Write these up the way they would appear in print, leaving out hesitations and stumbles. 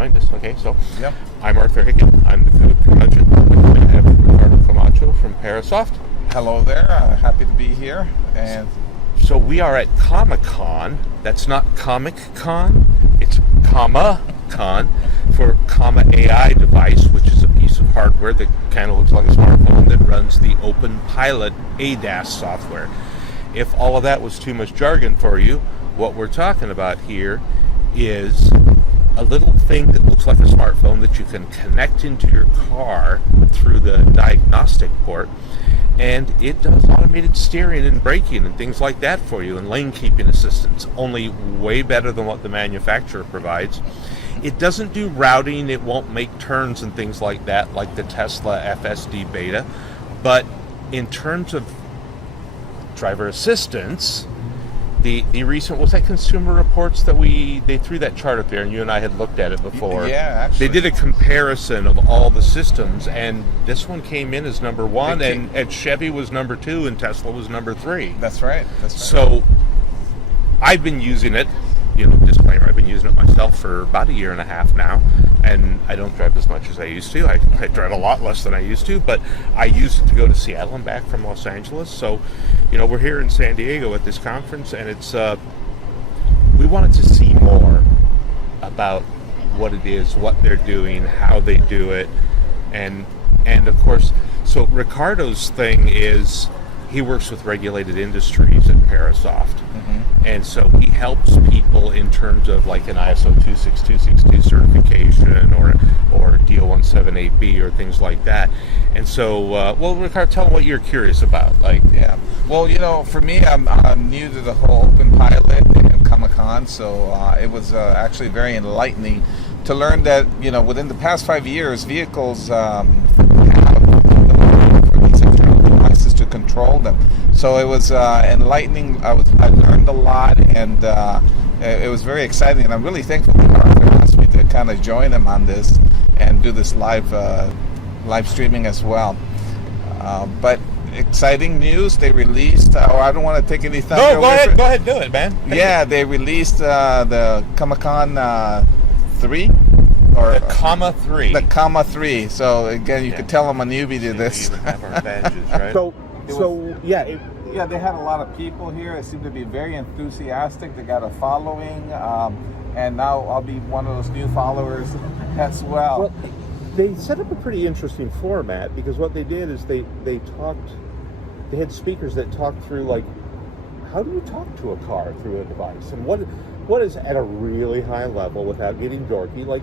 joined us. Okay, so Yep. I'm Arthur Hicken. I'm the food Curmudgeon. We have Ricardo Camacho from Parasoft. Hello there. Happy to be here. And So we are at Comic-Con. That's not Comic Con. It's COMMA.AI for COMMA.AI device, which is a piece of hardware that kind of looks like a smartphone that runs the Open Pilot ADAS software. If all of that was too much jargon for you, what we're talking about here is a little thing that looks like a smartphone that you can connect into your car through the diagnostic port, and it does automated steering and braking and things like that for you, and lane keeping assistance, only way better than what the manufacturer provides. It doesn't do routing, it won't make turns and things like that, like the Tesla FSD Beta, but in terms of driver assistance, the recent, was that Consumer Reports that they threw that chart up there, and you and I had looked at it before. Yeah, actually. They did a comparison of all the systems, and this one came in as number one, and Chevy was number 2, and Tesla was number 3. That's right. So I've been using it, disclaimer, I've been using it myself for about a year and a half now, and I don't drive as much as I used to. I drive a lot less than I used to, but I use it to go to Seattle and back from Los Angeles. So, we're here in San Diego at this conference, and it's we wanted to see more about what it is, what they're doing, how they do it, and of course, so Ricardo's thing is he works with regulated industries at Parasoft. And so he helps people in terms of like an ISO 26262 certification or DO178B or things like that. And so, Ricardo, tell them what you're curious about. Yeah. Well, for me, I'm new to the whole Open Pilot and Comic-Con, so it was actually very enlightening to learn that, within the past 5 years, vehicles have for these external devices to control them. So it was enlightening. I learned a lot, and it was very exciting. And I'm really thankful that Arthur asked me to kind of join him on this and do this live streaming as well. But exciting news! They released. I don't want to take any thunder. No, go ahead, do it, man. They released the Comic-Con 3. Or the COMMA 3. The COMMA 3. So again, you could tell I'm a newbie to this. We even have our badges, right? They had a lot of people here. They seem to be very enthusiastic. They got a following, and now I'll be one of those new followers as well. They set up a pretty interesting format, because what they did is they had speakers that talked through, like, how do you talk to a car through a device, and what is at a really high level, without getting dorky, like,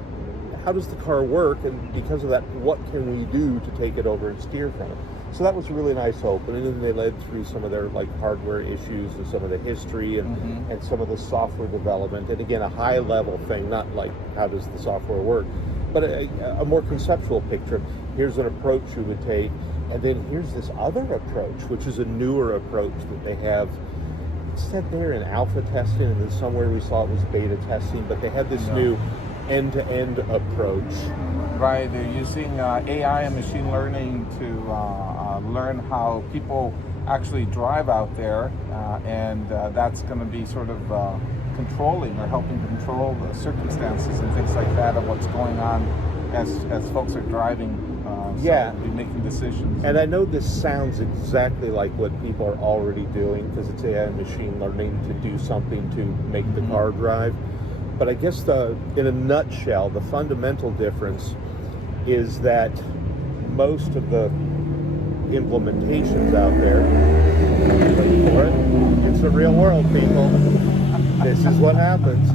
how does the car work, and because of that, what can we do to take it over and steer from it? So that was a really nice opening, and they led through some of their hardware issues and some of the history and some of the software development, and again, a high level thing, not like how does the software work, but a more conceptual picture. Here's an approach you would take, and then here's this other approach, which is a newer approach that they have. It said they're in alpha testing, and then somewhere we saw it was beta testing, but they had this new end-to-end approach. Right, they're using AI and machine learning to learn how people actually drive out there, and that's going to be sort of controlling or helping control the circumstances and things like that of what's going on as folks are driving. Be making decisions. And I know this sounds exactly like what people are already doing, because it's AI and machine learning to do something to make the car drive. But I guess in a nutshell, the fundamental difference is that most of the implementations out there, wait for it, it's the real world, people. This is what happens.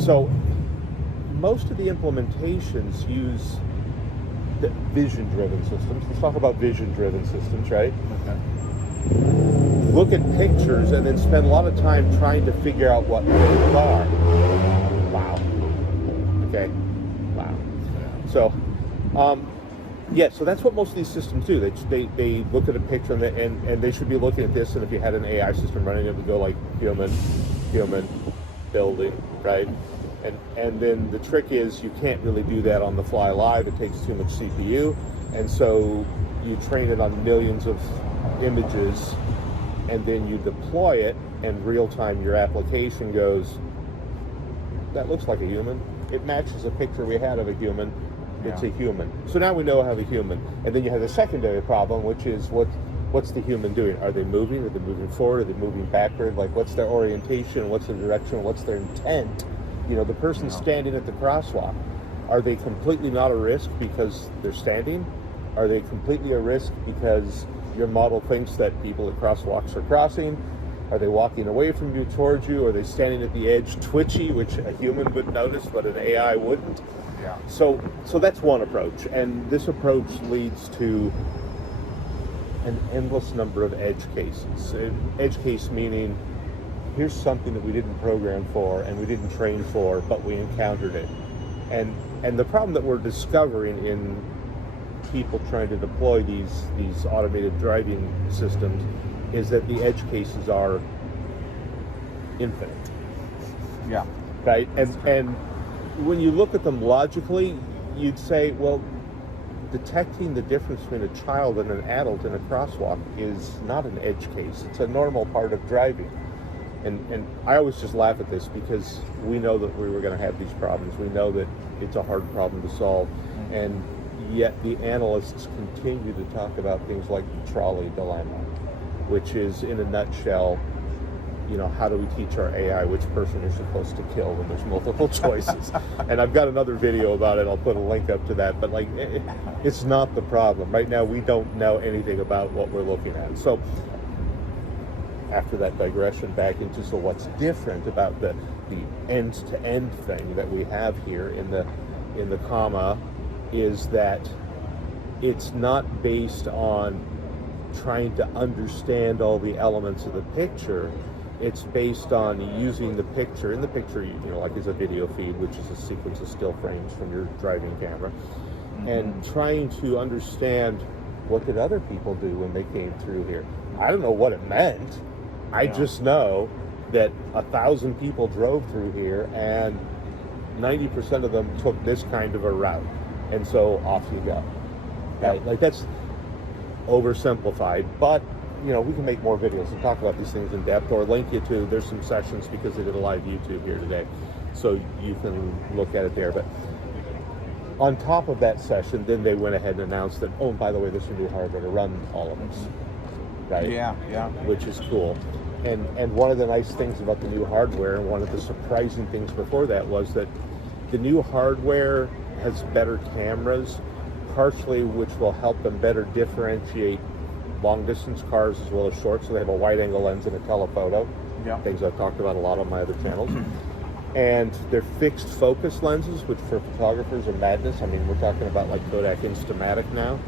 So most of the implementations use the vision-driven systems. Let's talk about vision-driven systems, right? Okay. Look at pictures and then spend a lot of time trying to figure out what they are. Wow. Okay. Wow. So, so that's what most of these systems do. They look at a picture and they should be looking at this. And if you had an AI system running, it would go like human, building, right? And then the trick is you can't really do that on the fly live. It takes too much CPU, and so you train it on millions of images, and then you deploy it, and real time your application goes, that looks like a human. It matches a picture we had of a human. It's Yeah. a human. So now we know I have a human. And then you have the secondary problem, which is what's the human doing? Are they moving? Are they moving forward? Are they moving backward? Like, what's their orientation? What's their direction? What's their intent? You know, the person Yeah. standing at the crosswalk, are they completely not a risk because they're standing? Are they completely a risk because your model thinks that people at crosswalks are crossing? Are they walking away from you, towards you? Are they standing at the edge, twitchy, which a human would notice, but an AI wouldn't? Yeah. So that's one approach, and this approach leads to an endless number of edge cases. An edge case meaning, here's something that we didn't program for and we didn't train for, but we encountered it. And the problem that we're discovering in people trying to deploy these automated driving systems is that the edge cases are infinite. Yeah. Right? And when you look at them logically, you'd say, well, detecting the difference between a child and an adult in a crosswalk is not an edge case. It's a normal part of driving. And I always just laugh at this because we know that we were going to have these problems. We know that it's a hard problem to solve. And yet the analysts continue to talk about things like the trolley dilemma, which is, in a nutshell, you know, how do we teach our AI which person we're supposed to kill when there's multiple choices? And I've got another video about it. I'll put a link up to that. But like, it's not the problem. Right now, we don't know anything about what we're looking at. So after that digression back into, so what's different about the end-to-end thing that we have here in the comma is that it's not based on trying to understand all the elements of the picture. It's based on using the picture. In the picture, you know, like is a video feed, which is a sequence of still frames from your driving camera, and trying to understand what did other people do when they came through here. I don't know what it meant. I just know that 1,000 people drove through here and 90% of them took this kind of a route. And so off you go. Right? Like, that's oversimplified, but you know, we can make more videos and talk about these things in depth, or link you to, there's some sessions because they did a live YouTube here today, so you can look at it there. But on top of that session, then they went ahead and announced that, oh, and by the way, there's some new hardware to run all of this, right? Yeah. Which is cool. And one of the nice things about the new hardware, and one of the surprising things before that, was that the new hardware has better cameras, partially which will help them better differentiate long distance cars as well as short. So they have a wide angle lens and a telephoto, things I've talked about a lot on my other channels. And they're fixed focus lenses, which for photographers are madness. I mean, we're talking about like Kodak Instamatic now.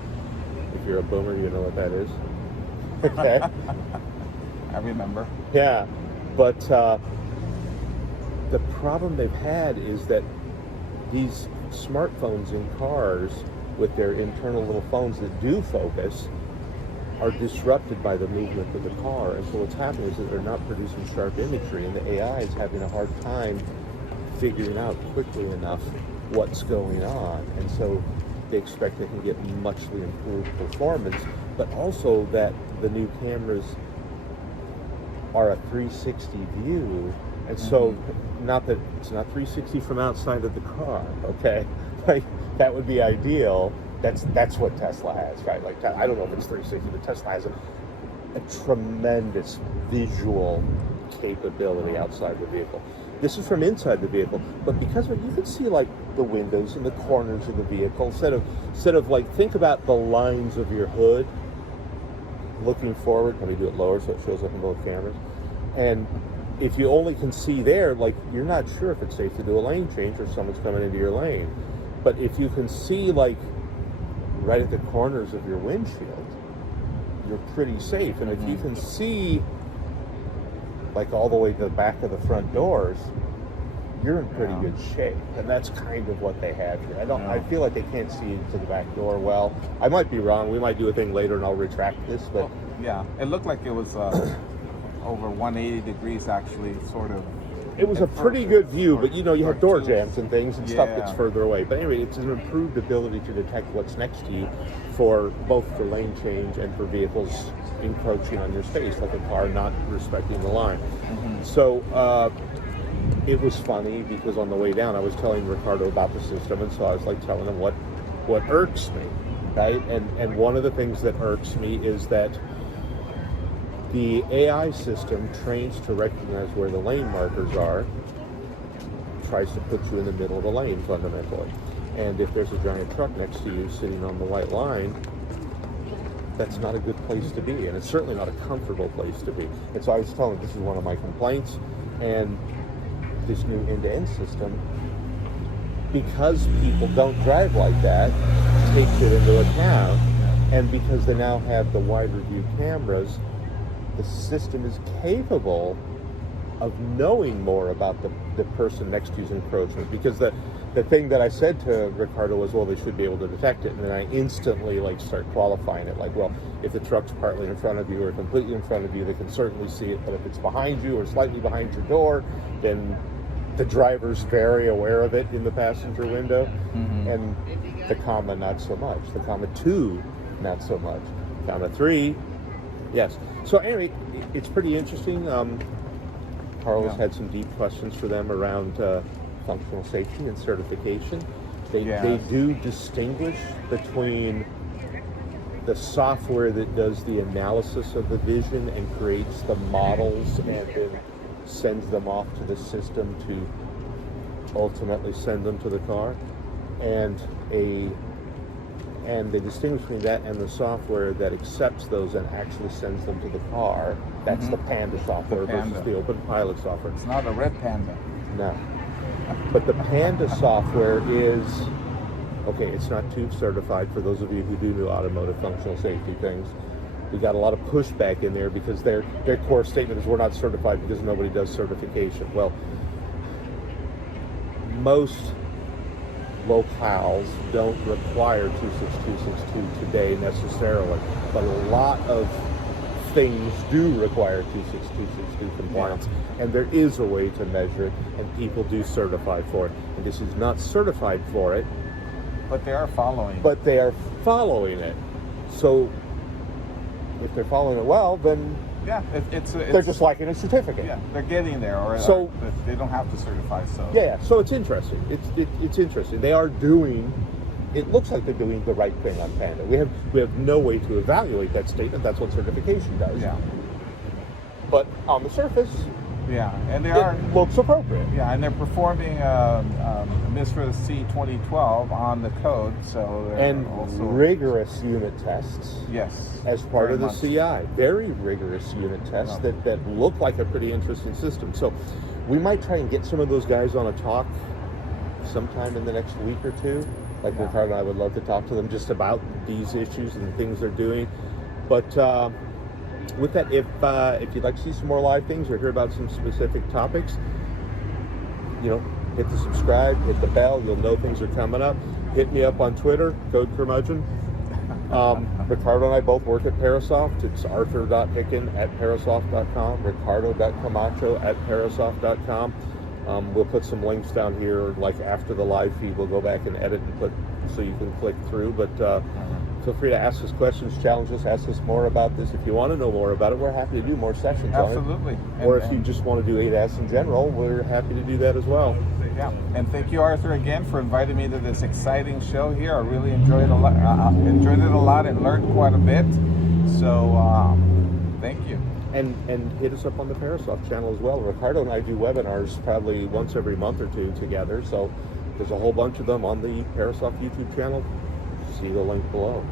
If you're a boomer, you know what that is. Okay. I remember. Yeah, but the problem they've had is that these smartphones in cars with their internal little phones that do focus are disrupted by the movement of the car. And so what's happening is that they're not producing sharp imagery, and the AI is having a hard time figuring out quickly enough what's going on. And so they expect they can get muchly improved performance, but also that the new cameras are a 360 view. And so not that it's not 360 from outside of the car, okay? Like, that would be ideal. That's what Tesla has, right? Like, I don't know if it's 360, but Tesla has a tremendous visual capability outside the vehicle. This is from inside the vehicle, but because of it, you can see like the windows and the corners of the vehicle. Instead of like, think about the lines of your hood looking forward. Let me do it lower so it shows up in both cameras. And if you only can see there, like, you're not sure if it's safe to do a lane change or someone's coming into your lane. But if you can see like right at the corners of your windshield, you're pretty safe. And if you can see like all the way to the back of the front doors, you're in pretty good shape. And that's kind of what they have here. I feel like they can't see into the back door well. I might be wrong. We might do a thing later and I'll retract this, but it looked like it was over 180 degrees actually, sort of. It was a pretty good view, but you know, you have door jams and things, and stuff gets further away. But anyway, it's an improved ability to detect what's next to you, for both for lane change and for vehicles encroaching on your space, like a car not respecting the line. So it was funny because on the way down I was telling Ricardo about the system, and so I was like telling him what irks me, right? And one of the things that irks me is that the AI system trains to recognize where the lane markers are, tries to put you in the middle of the lane fundamentally. And if there's a giant truck next to you sitting on the white line, that's not a good place to be, and it's certainly not a comfortable place to be. And so I was telling him this is one of my complaints, and this new end-to-end system, because people don't drive like that, takes it into account, and because they now have the wide review cameras, the system is capable of knowing more about the person next to you's encroachment. Because the thing that I said to Ricardo was, well, they should be able to detect it, and then I instantly start qualifying it, like, well, if the truck's partly in front of you or completely in front of you, they can certainly see it, but if it's behind you or slightly behind your door, then the driver's very aware of it in the passenger window. And the COMMA not so much, the COMMA 2 not so much, COMMA 3 yes. So anyway, it's pretty interesting. Carlos had some deep questions for them around functional safety and certification. They do distinguish between the software that does the analysis of the vision and creates the models and then sends them off to the system to ultimately send them to the car, and they distinguish between that and the software that accepts those and actually sends them to the car. That's the Panda software versus the Open Pilot software. It's not a red Panda. No. But the Panda software is, okay, it's not tube certified for those of you who do automotive functional safety things. We got a lot of pushback in there because their core statement is we're not certified because nobody does certification. Well, most locales don't require 26262 today necessarily, but a lot of things do require 26262 compliance, and there is a way to measure it, and people do certify for it. And this is not certified for it, but they are following. But they are following it. So if they're following it well, then they're just liking a certificate. Yeah, they're getting there, or they don't have to certify. So so it's interesting. It's interesting. They are doing. It looks like they're doing the right thing on Panda. We have no way to evaluate that statement. That's what certification does. Yeah. But on the surface, and it looks appropriate. Yeah, and they're performing MISRA C 2012 on the code, so and also rigorous unit tests. Yes, as part of the CI, very rigorous unit tests that look like a pretty interesting system. So we might try and get some of those guys on a talk sometime in the next week or two. Like Ricardo and I would love to talk to them just about these issues and the things they're doing. But with that, if you'd like to see some more live things or hear about some specific topics, hit the subscribe, hit the bell. You'll know things are coming up. Hit me up on Twitter, code Curmudgeon. Ricardo and I both work at Parasoft. It's arthur.hicken@parasoft.com, ricardo.camacho@parasoft.com. We'll put some links down here, like after the live feed. We'll go back and edit and put so you can click through. But feel free to ask us questions, challenge us, ask us more about this. If you want to know more about it, we're happy to do more sessions on it. Absolutely. Or if you just want to do ADAS in general, we're happy to do that as well. Yeah, and thank you, Arthur, again for inviting me to this exciting show here. I really enjoyed it a lot and learned quite a bit. So thank you. And hit us up on the Parasoft channel as well. Ricardo and I do webinars probably once every month or two together. So there's a whole bunch of them on the Parasoft YouTube channel. See the link below.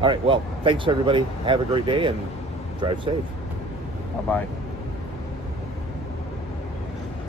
All right. Well, thanks everybody. Have a great day and drive safe. Bye-bye.